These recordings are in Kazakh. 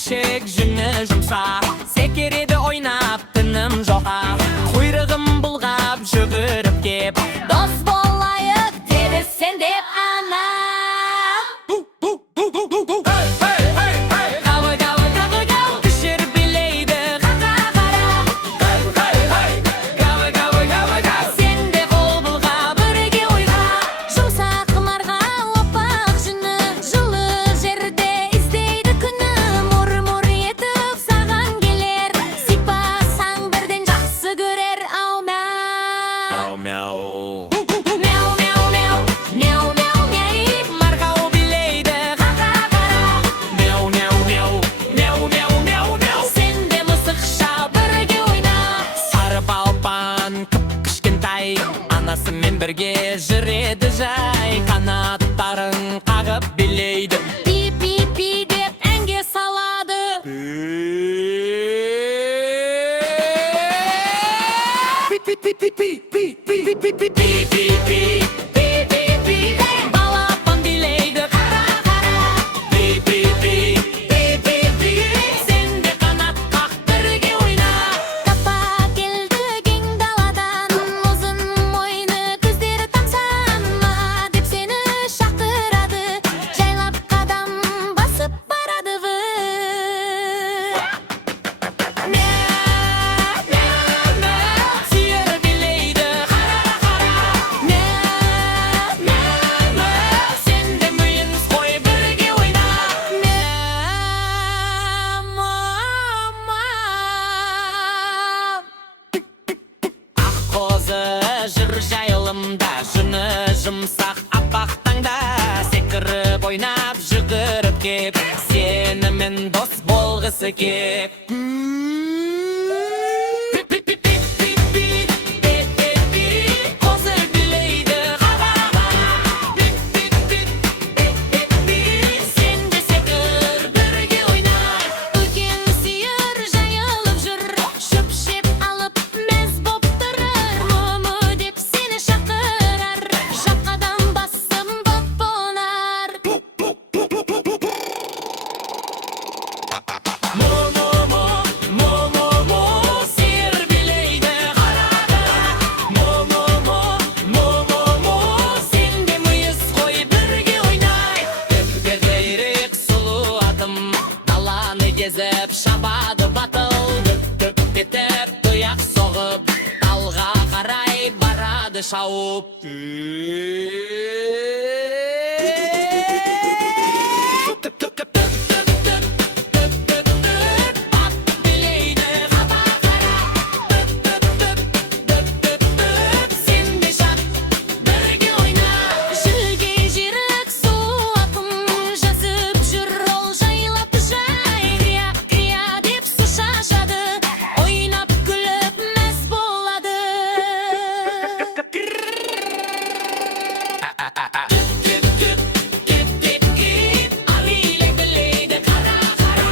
eşek жүні жұмсақ, секереді ойнап тыным жоға. Құйрығым бұлғап жүгіріп кеп, дос болайық деді сен деп ана. Кішір білейді қақа қара, сен де қол бұлға бірге ойға. Жұмсақ құмарға опақ жүні, жылы жерде іздейді күні. Мұр-мұр етіп саған келер, сипасаң бірден жақсы көрер. Ау мяу, Мяу. мяу, мяу, мяу, мяу, мяу, мяу. Марғау білейді қақа қара. Мяу, мяу, мяу, мяу, мяу, мяу, мяу. Сен де мысықша бірге ойна. Сары балпан кіп-кішкентай, анасымен бірге жүреді жай. Қанаттарын қағып билейді. Пи-пи-пи деп әнге салады. Балапан билейді қара қара. Сен де қанат қақ бірге ойна. Тапа келді кең даладан, ұзын мойны көздері тамсанма деп сені шақырады, жайлап қадам басып барады вы. Сиыр билейді қара қара. Сен де мүйіз қой бірге ойна. Ақ қозы жүр жайылымда, жүні жұмсақ аппақ таңда. Секіріп ойнап жүгіріп кеп, сенімен дос болғысы кеп. Қозы билейді қара қара. Сен де секір бірге ойна. Үлкен сиыр жайылып жүр, шөп-шеп алып мәз боп тұрыр. Мұ-мұ деп сені шақырар, шақадан басым боп болар. Сиыр билейді қара қара. Сен де мүйіз қой бірге ойнай. Көк-көк сұлу атым, даланы кезіп шабады батыл. Дүп-дүп етіп тұяқ соғып, талға қарай барады шауып. Ат билейді қара қара. Сен де шап бірге ойна. Жүлге жүйрік сұлу атым, жазып жүр ол жайлап жай. Крия-крия деп су шашады, ойнап күліп мәз болады. Алилек білейді қара қара.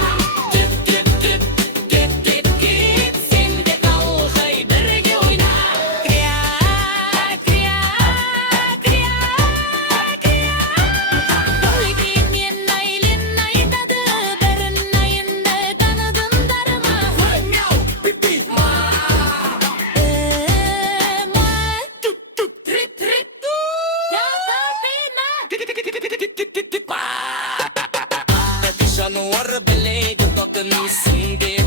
Сен де қалқай бірге ойна. Крия-крия, крия-крия. Көйлегімен айлен айтады, бірін айында таныдыңдар ма? Мяу, пи-пи, ма. Жануар білейді көкін, сен де